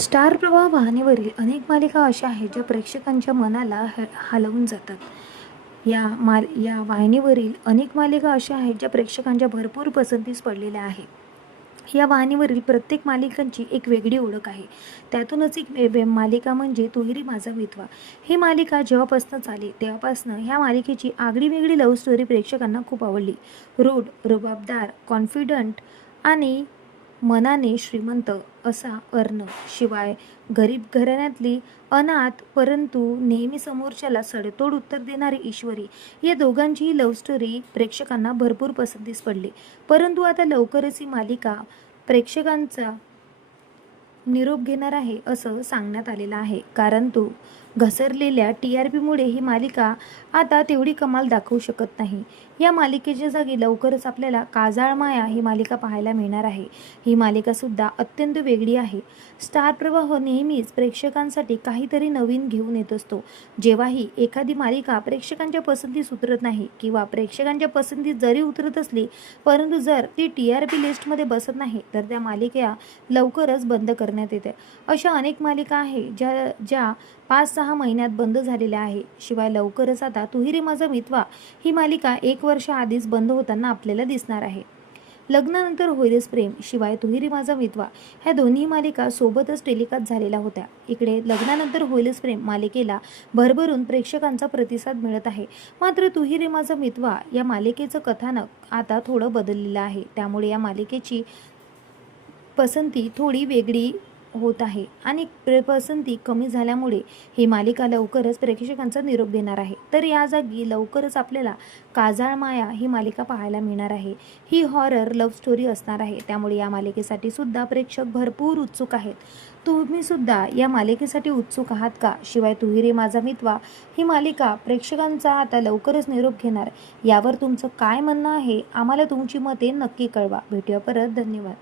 Star प्रवाह वाहिनीवरील अनेक मालिका अशा आहेत ज्या प्रेक्षकांच्या मनाला ह हलवून जातात. या माल या वाहिनीवरील अनेक मालिका अशा आहेत ज्या प्रेक्षकांच्या भरपूर पसंतीस पडलेल्या आहेत. या वाहिनीवरील प्रत्येक मालिकांची एक वेगळी ओळख आहे. त्यातूनच एक मालिका म्हणजे तुहिरी माझा विधवा. ही मालिका जेव्हापासून चाली तेव्हापासनं ह्या मालिकेची आगळी वेगळी लव्ह स्टोरी प्रेक्षकांना खूप आवडली. रूढ रुबाबदार कॉन्फिडंट आणि मनाने श्रीमंत असा अर्ण. शिवाय गरीब घराण्यातली अनाथ परंतु नेहमी समोरच्याला सडेतोड उत्तर देणारी ईश्वरी या दोघांचीही लव्ह स्टोरी प्रेक्षकांना भरपूर पसंतीस पडली. परंतु आता लवकरच ही मालिका प्रेक्षकांचा निरोप घेणार आहे असं सांगण्यात आलेलं आहे. कारण तो घसरलेल्या टी आर पीमुळे ही मालिका आता तेवढी कमाल दाखवू शकत नाही. या मालिकेच्या जागी लवकरच आपल्याला काजाळ माया ही मालिका पाहायला मिळणार आहे. ही मालिकासुद्धा अत्यंत वेगळी आहे. स्टार प्रवाह नेहमीच प्रेक्षकांसाठी काहीतरी नवीन घेऊन येत असतो. जेव्हाही एखादी मालिका प्रेक्षकांच्या पसंतीस उतरत नाही किंवा प्रेक्षकांच्या पसंतीत जरी उतरत असली परंतु जर ती टी आर पी लिस्टमध्ये बसत नाही तर त्या मालिका लवकरच बंद करण्यात येते. अशा अनेक मालिका आहे ज्या ज्या पाच सहा महिन्यात बंद झालेल्या आहे. शिवाय लवकरच आता तुहिरी माझा मितवा ही मालिका एक वर्ष आधीच बंद होताना आपल्याला दिसणार आहे. लग्नानंतर होईलच प्रेम शिवाय तुहिरी माझा मितवा ह्या दोन्ही मालिका सोबतच टेलिकास्ट झालेल्या होत्या. इकडे लग्नानंतर होईलच प्रेम मालिकेला भरभरून प्रेक्षकांचा प्रतिसाद मिळत आहे. मात्र तुहिरी माझा मितवा या मालिकेचं कथानक आता थोडं बदललेलं आहे. त्यामुळे या मालिकेची पसंती थोडी वेगळी होत आहे आणि पसंती कमी झाल्यामुळे ही मालिका लवकरच प्रेक्षकांचा निरोप देणार आहे. तर या जागी लवकरच आपल्याला काजाळ माया ही मालिका पाहायला मिळणार आहे. ही हॉरर लव्ह स्टोरी असणार आहे. त्यामुळे या मालिकेसाठी सुद्धा प्रेक्षक भरपूर उत्सुक आहेत. तुम्ही सुद्धा या मालिकेसाठी उत्सुक आहात का? शिवाय तुही रे माझा मितवा ही मालिका प्रेक्षकांचा आता लवकरच निरोप घेणार. यावर तुमचं काय म्हणणं आहे? आम्हाला तुमची मते नक्की कळवा. भेटूया परत. धन्यवाद.